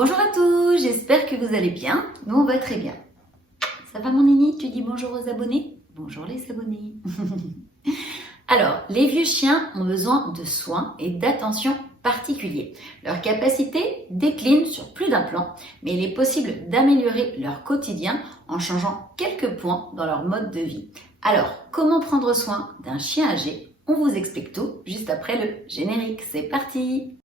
Bonjour à tous, j'espère que vous allez bien. Nous, on va très bien. Ça va mon Nini? Tu dis bonjour aux abonnés? Bonjour les abonnés. Alors, les vieux chiens ont besoin de soins et d'attention particuliers. Leur capacité décline sur plus d'un plan, mais il est possible d'améliorer leur quotidien en changeant quelques points dans leur mode de vie. Alors, comment prendre soin d'un chien âgé? On vous explique tout juste après le générique. C'est parti!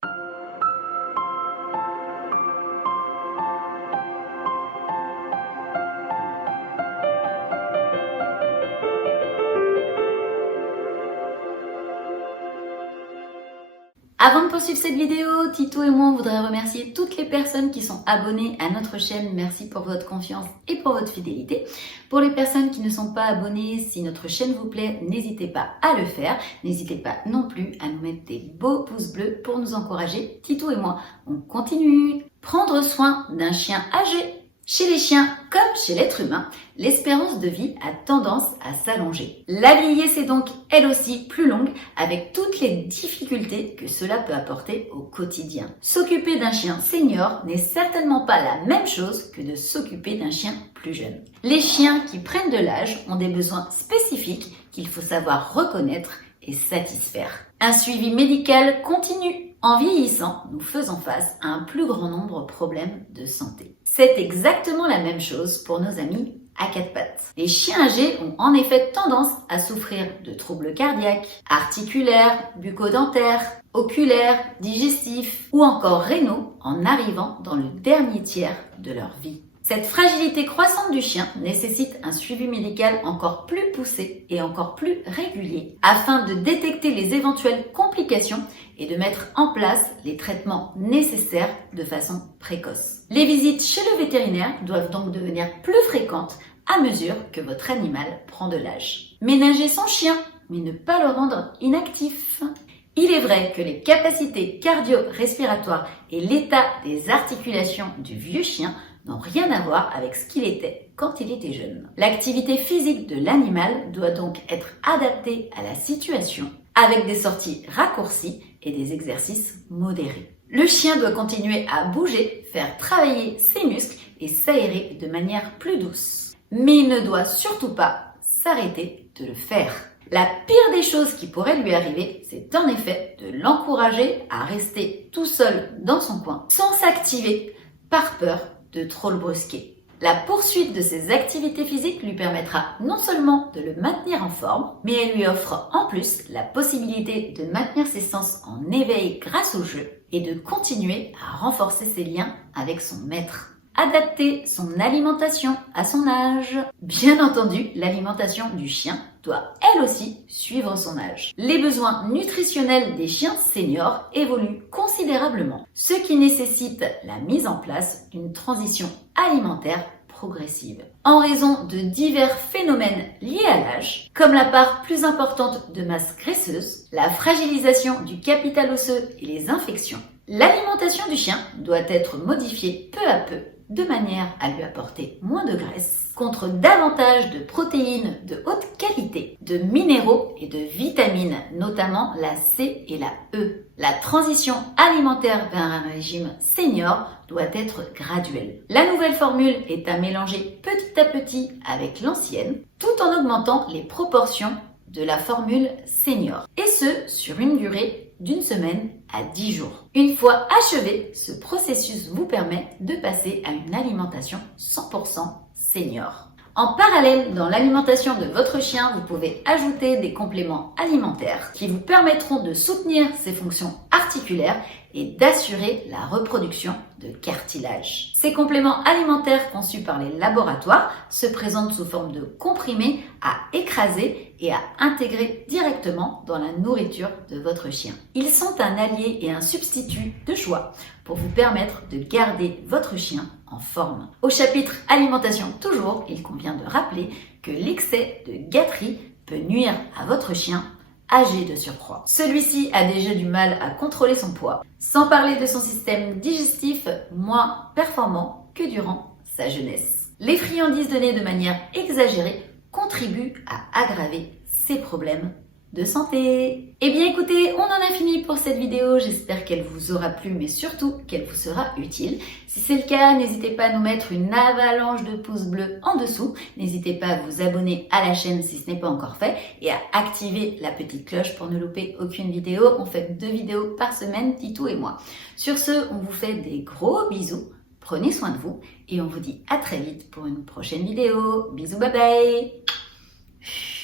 Avant de poursuivre cette vidéo, Tito et moi on voudrait remercier toutes les personnes qui sont abonnées à notre chaîne. Merci pour votre confiance et pour votre fidélité. Pour les personnes qui ne sont pas abonnées, si notre chaîne vous plaît, n'hésitez pas à le faire. N'hésitez pas non plus à nous mettre des beaux pouces bleus pour nous encourager. Tito et moi, on continue. Prendre soin d'un chien âgé. Chez les chiens, comme chez l'être humain, l'espérance de vie a tendance à s'allonger. La vieillesse est donc, elle aussi, plus longue, avec toutes les difficultés que cela peut apporter au quotidien. S'occuper d'un chien senior n'est certainement pas la même chose que de s'occuper d'un chien plus jeune. Les chiens qui prennent de l'âge ont des besoins spécifiques qu'il faut savoir reconnaître et satisfaire. Un suivi médical continu. En vieillissant, nous faisons face à un plus grand nombre de problèmes de santé. C'est exactement la même chose pour nos amis à quatre pattes. Les chiens âgés ont en effet tendance à souffrir de troubles cardiaques, articulaires, bucco-dentaires, oculaires, digestifs ou encore rénaux en arrivant dans le dernier tiers de leur vie. Cette fragilité croissante du chien nécessite un suivi médical encore plus poussé et encore plus régulier afin de détecter les éventuelles complications et de mettre en place les traitements nécessaires de façon précoce. Les visites chez le vétérinaire doivent donc devenir plus fréquentes à mesure que votre animal prend de l'âge. Ménager son chien, mais ne pas le rendre inactif. Il est vrai que les capacités cardio-respiratoires et l'état des articulations du vieux chien n'ont rien à voir avec ce qu'il était quand il était jeune. L'activité physique de l'animal doit donc être adaptée à la situation avec des sorties raccourcies et des exercices modérés. Le chien doit continuer à bouger, faire travailler ses muscles et s'aérer de manière plus douce. Mais il ne doit surtout pas s'arrêter de le faire. La pire des choses qui pourrait lui arriver, c'est en effet de l'encourager à rester tout seul dans son coin sans s'activer par peur de trop le brusquer. La poursuite de ses activités physiques lui permettra non seulement de le maintenir en forme, mais elle lui offre en plus la possibilité de maintenir ses sens en éveil grâce au jeu et de continuer à renforcer ses liens avec son maître. Adapter son alimentation à son âge. Bien entendu, l'alimentation du chien doit elle aussi suivre son âge. Les besoins nutritionnels des chiens seniors évoluent considérablement, ce qui nécessite la mise en place d'une transition alimentaire progressive. En raison de divers phénomènes liés à l'âge, comme la part plus importante de masse graisseuse, la fragilisation du capital osseux et les infections, l'alimentation du chien doit être modifiée peu à peu de manière à lui apporter moins de graisse, contre davantage de protéines de haute qualité, de minéraux et de vitamines, notamment la C et la E. La transition alimentaire vers un régime senior doit être graduelle. La nouvelle formule est à mélanger petit à petit avec l'ancienne, tout en augmentant les proportions de la formule senior, et ce sur une durée d'une semaine à 10 jours. Une fois achevé, ce processus vous permet de passer à une alimentation 100% senior. En parallèle, dans l'alimentation de votre chien, vous pouvez ajouter des compléments alimentaires qui vous permettront de soutenir ses fonctions articulaires et d'assurer la reproduction de cartilage. Ces compléments alimentaires conçus par les laboratoires se présentent sous forme de comprimés à écraser et à intégrer directement dans la nourriture de votre chien. Ils sont un allié et un substitut de choix pour vous permettre de garder votre chien en forme. Au chapitre alimentation toujours, il convient de rappeler que l'excès de gâterie peut nuire à votre chien âgé de surcroît. Celui-ci a déjà du mal à contrôler son poids, sans parler de son système digestif moins performant que durant sa jeunesse. Les friandises données de manière exagérée contribuent à aggraver ces problèmes de santé. Eh bien écoutez, on en a fini pour cette vidéo, j'espère qu'elle vous aura plu mais surtout qu'elle vous sera utile. Si c'est le cas, n'hésitez pas à nous mettre une avalanche de pouces bleus en dessous, n'hésitez pas à vous abonner à la chaîne si ce n'est pas encore fait et à activer la petite cloche pour ne louper aucune vidéo. On fait 2 vidéos par semaine, Titou et moi. Sur ce, on vous fait des gros bisous, prenez soin de vous et on vous dit à très vite pour une prochaine vidéo. Bisous, bye bye.